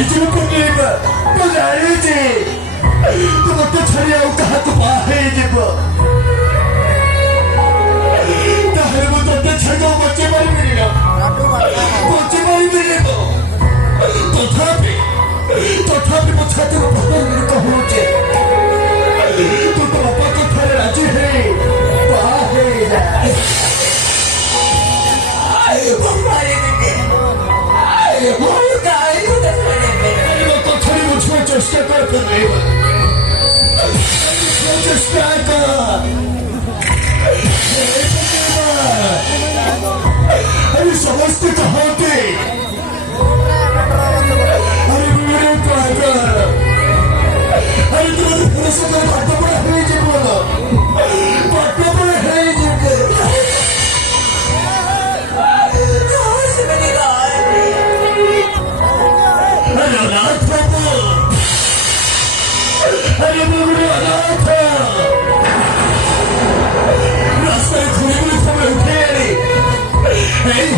알지 못하니까 넌 알지. 그것도 처리하고 가도 봐야지 뭐. 나 할아버지한테 차가운 멋져버리면이나 멋져버리면이나 또 타비 뭐 차트로 바꿔놓으니까 호지. 또 아빠 또 탈을 아주 해 봐해라. 아이고 말이는데 아이고 뭘까 아이고 나 말이네. 이거 또 털이 못 치웠죠. 시작 거였거든 이거. 치웠죠 시작할까. अरे समझते कहाँ थे? अरे मेरे ड्राइवर, अरे तुम्हारे पूरे से मैं बात बड़ा है जी बोलो, बात बड़ा है जी के। कहाँ से बनेगा? अरे अनाथ बाबू, अरे मेरे अनाथ है। रास्ते खुले खुले समय उठे नहीं।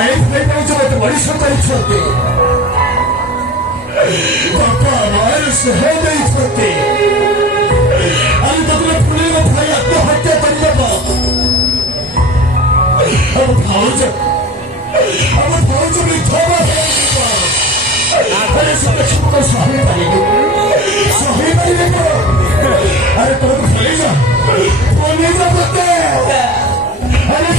मैं जो बड़ी सरकारी छोड़ते पापा हमारे शहर नहीं छोड़ते। अरे तुमने पुणे में भाई आत्महत्या कर लिया। अब भाव जो भी थोड़ा है अरे सब को सही करेंगे अरे तुम बोले जा बोलते अरे